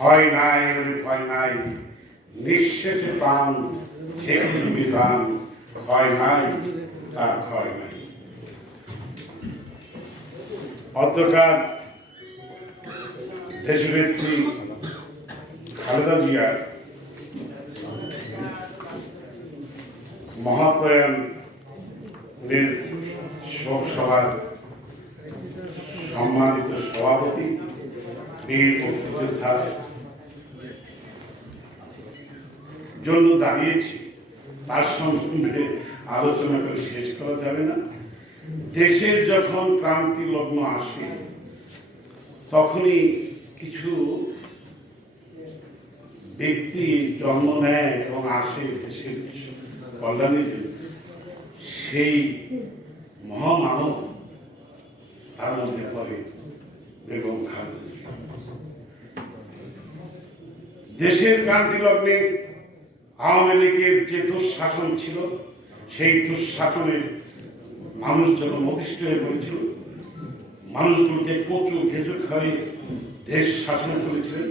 হয় নাই ভয় নাই, নিঃশেষে প্রাণ ছেড়ে বিধান, হয় নাই তার ক্ষয় নাই। অধ্যকার দেশনেত্রী খালেদা জিয়ার মহাপ্রয়াণের শোক সভার সম্মানিত সভাপতি বীর মুক্তিযোদ্ধার জন্য দাঁড়িয়েছি, তার সম্বন্ধে আলোচনা করে শেষ করা যাবে না। দেশের যখন ক্রান্তি লগ্ন আসে তখনই কিছু ব্যক্তি জন্ম নেয় এবং আসে দেশের কল্যাণের জন্য। সেই মহামানব তার মধ্যে পড়ে বেগম খালেদা জিয়া। দেশের ক্রান্তি লগ্নে আওয়ামী লীগের যে দুঃশাসন ছিল, সেই দুঃশাসনের মানুষ যখন অতিষ্ঠ হয়ে পড়েছিল, মানুষগুলোকে কচু খেজু খাওয়ি দেশ শাসন করেছিলেন।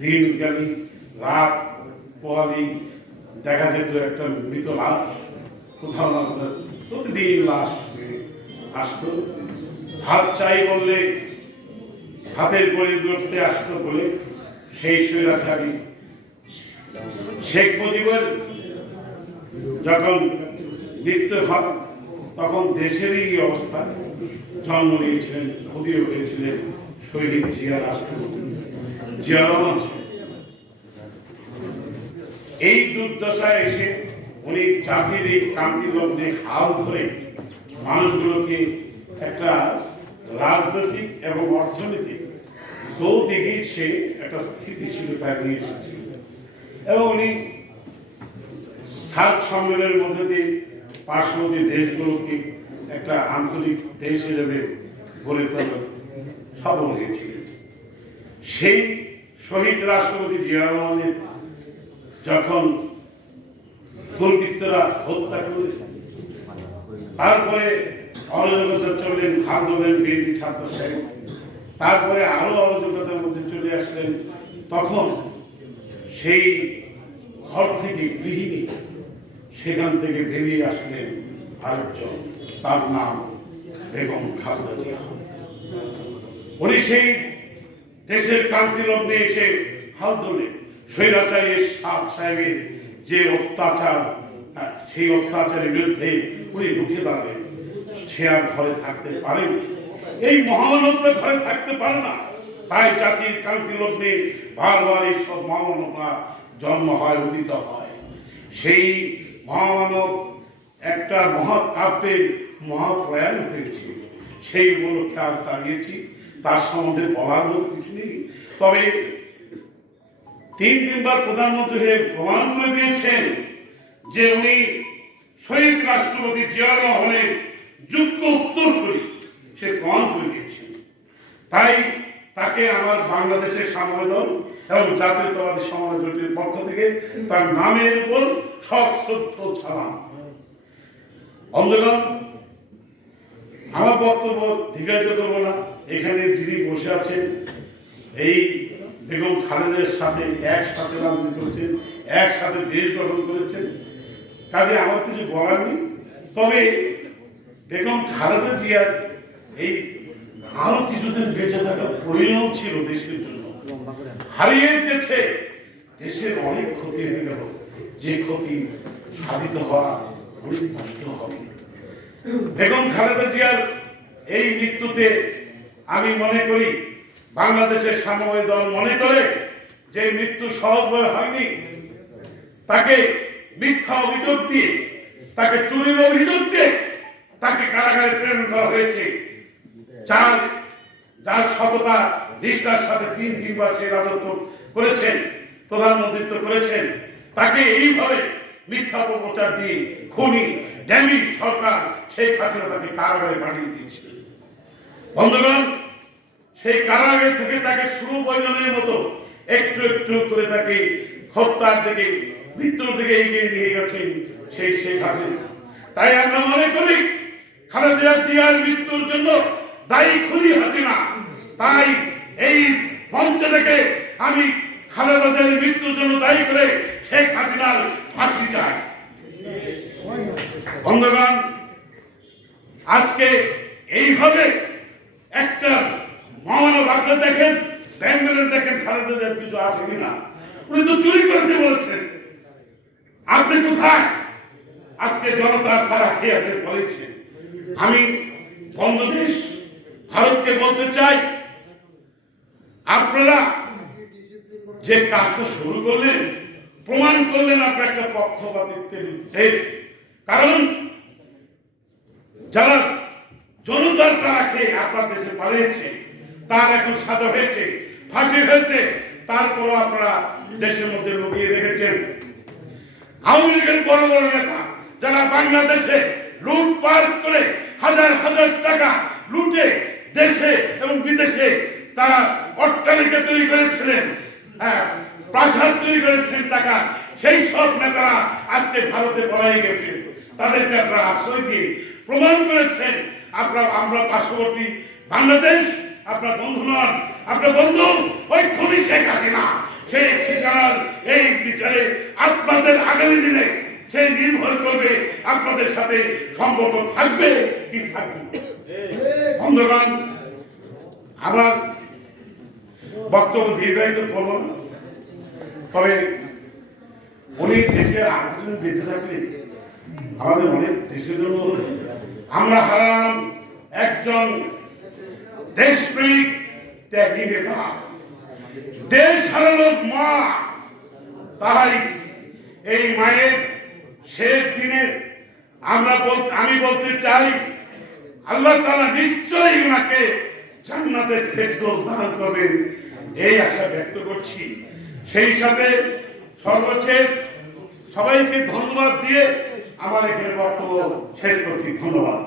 দিন গেলি রাত পোহালি দেখা যেত একটা মৃত লাশ, কোথাও না কোথাও প্রতিদিন লাশ আসতো। ভাত চাই বললে ভাতের পরিবর্তে আসতো বলে সেই স্বৈরাচারী শেখ মুজিবের যখন মৃত্যু হয় তখন দেশেরই অবস্থা। জন্ম নিয়েছিলেন, ক্ষতিও হয়েছিলেন শহীদ জিয়া, রাষ্ট্রপতি জিয়া রহমান। এই দুর্দশায় এসে উনি জাতির এই ক্রান্তি লগ্নে হাল ধরে মানুষগুলোকে একটা রাজনৈতিক এবং অর্থনৈতিক দিকেই সে একটা স্থিতিশীলতায় নিয়ে এসেছিল। এবং উনি সার্ক সম্মেলনের মধ্যে দিয়ে পার্শ্ববর্তী দেশগুলোকে একটা আন্তরিক দেশ হিসেবে গড়ে তোলা সফল হয়েছিলেন। সেই শহীদ রাষ্ট্রপতি জিয়া রহমানের যখন দুর্বৃত্তরা হত্যা করলেন, তারপরে অরাজকতা চললেন, হাত ধরলেন বিএনপি ছাত্র সাহেব, তারপরে আরো অরাজকতার মধ্যে চলে আসলেন। তখন সেই ঘর থেকে গৃহিণী সেখান থেকে বেরিয়ে আসলেন আরেকজন, তার নাম বেগম খালেদা জিয়া। উনি সেই দেশের ক্রান্তি লগ্নে এসে হাল ধরলেন। স্বৈরাচারী সাদ সাহেবের যে অত্যাচার, সেই অত্যাচারের বিরুদ্ধে উনি রুখে দাঁড়ালেন। সে আর ঘরে থাকতে পারেন, এই মহামানবরা ঘরে থাকতে পারে না। তাই জাতির ক্রান্তি লগ্নে বারবার এইসব মহামানবরা জন্ম হয়, উদিত হয়। সেই মহামানব একটা মহাকাব্যের মহাপ্রয়াণ হয়েছে, সেই উপলক্ষে আজ দাঁড়িয়েছি। তার সম্বন্ধে বলার মতো কিছু নেই, তবে তিনবার প্রধানমন্ত্রী হয়ে প্রমাণ করে দিয়েছেন যে উনি শহীদ রাষ্ট্রপতি জিয়া রহমানের যোগ্য উত্তরসূরি, সে প্রমাণ করে দিয়েছেন। তাই তাকে আমার বাংলাদেশের সামনে দল এবং জাতীয়তাবাদী সমাজ জোটের পক্ষ থেকে তার নামের উপর সশ্রদ্ধ ছাড়ান। বন্ধুগণ, আমার বক্তব্য দীর্ঘায়িত করবো না। এখানে যিনি বসে আছেন, এই বেগম খালেদার সাথে একসাথে রাজনীতি করেছেন, একসাথে দেশ গঠন করেছেন, কাজে আমার কিছু বলার নেই। তবে বেগম খালেদা জিয়ার এই আরো কিছুদিন বেঁচে থাকার প্রয়োজন ছিল দেশের জন্য। হারিয়ে গেছে, দেশের অনেক ক্ষতি হয়ে গেল, যে ক্ষতি সাধিত হওয়া অনেক কষ্ট হবে। বেগম খালেদা জিয়ার এই মৃত্যুতে আমি মনে করি, বাংলাদেশের সাম্যবাদী দল মনে করে যে মৃত্যু সহজভাবে হয়নি। তাকে মিথ্যা অভিযোগ দিয়ে, তাকে চুরির অভিযোগ দিয়ে তাকে কারাগারে প্রেরণ করা হয়েছে। যার সততা নিষ্ঠার সাথে তিনবার সে রাজত্ব করেছেন, প্রধানমন্ত্রিত্ব করেছেন, তাকে এইভাবে মিথ্যা অপপ্রচার দিয়ে খুনি ড্যামি সরকার সেই হাসিনা তাকে কারাগারে পাঠিয়ে দিয়েছিল। বন্ধুগণ, সেই কারাগার থেকে তাকে শুরু প্রয়োজনের মতো একটু একটু করে তাকে হত্যার দিকে, মৃত্যুর দিকে এগিয়ে নিয়ে গেছেন সেই শেখ হাসিনা। তাই আমরা মনে করি খালেদা জিয়ার মৃত্যুর জন্য দায়ী খুনি হাসিনা। তাই এই মঞ্চ থেকে আমি খালেদা জিয়ার মৃত্যুর জন্য দায়ী করে শেখ হাসিনার ফাঁসি চাই। বন্ধুগণ, আজকে এইভাবে একটা মহামানব আপনি দেখেন, ব্যাঙ্গালোর দেখেন খালেদা জিয়ার কিছু আছে কিনা। উনি তো চুরি করতে বলছেন, আপনি কোথায়? আজকে জনতা তারা খেয়ে আপনি বলেছেন। আমি বন্ধুদেশ ভারতকে বলতে চাই, আপনারা যে কাজটা শুরু করলেন, প্রমাণ করলেন আপনার একটা পক্ষপাতিত্বের দেশ। কারণ যারা জনতার তারা খেয়ে আপনার দেশে পালিয়েছে, তার এখন সাজা হয়েছে, ফাঁসি হয়েছে, তারপরও আপনারা দেশের মধ্যে লুকিয়ে রেখেছেন। আওয়ামী লীগের বড় বড় নেতা যারা বাংলাদেশে লুটপাট করে হাজার হাজার টাকা লুটে দেশে এবং বিদেশে তারা অট্টালিকা তৈরি করেছিলেন, প্রাসাদ তৈরি করেছিলেন টাকা, সেই সব নেতারা আজকে ভারতে পলাই গেছেন। তাদেরকে আপনারা আশ্রয় দিয়ে প্রমাণ করেছেন আমরা পার্শ্ববর্তী বাংলাদেশ আপনার বন্ধু নন, আপনার বন্ধু ওই খুনি শেখ হাসিনা। সেই ঠিকানার এই বিচারে আপনাদের আগামী দিনে সেই নির্ভর করবে আপনাদের সাথে সম্পর্ক থাকবে কি থাকবে না। বন্ধুগণ, আমার বক্তব্য দীর্ঘায়িত করব না, তবে উনি দেশে আরেকজন বেঁচে থাকলে আমাদের অনেক দেশের জন্য আমরা হারালাম একজন দেশপ্রেমিক ত্যাগী নেতা, দেশ হারালো মা। তাই এই মায়ের শেষ দিনে আমি বলতে চাই, আল্লাহ তাআলা নিশ্চয়ই ওনাকে জান্নাতের ফেরদৌস দান করবেন, এই আশা ব্যক্ত করছি। সেই সাথে সর্বশেষ সবাইকে ধন্যবাদ দিয়ে আমার এখানে বক্তব্য শেষ করছি। ধন্যবাদ।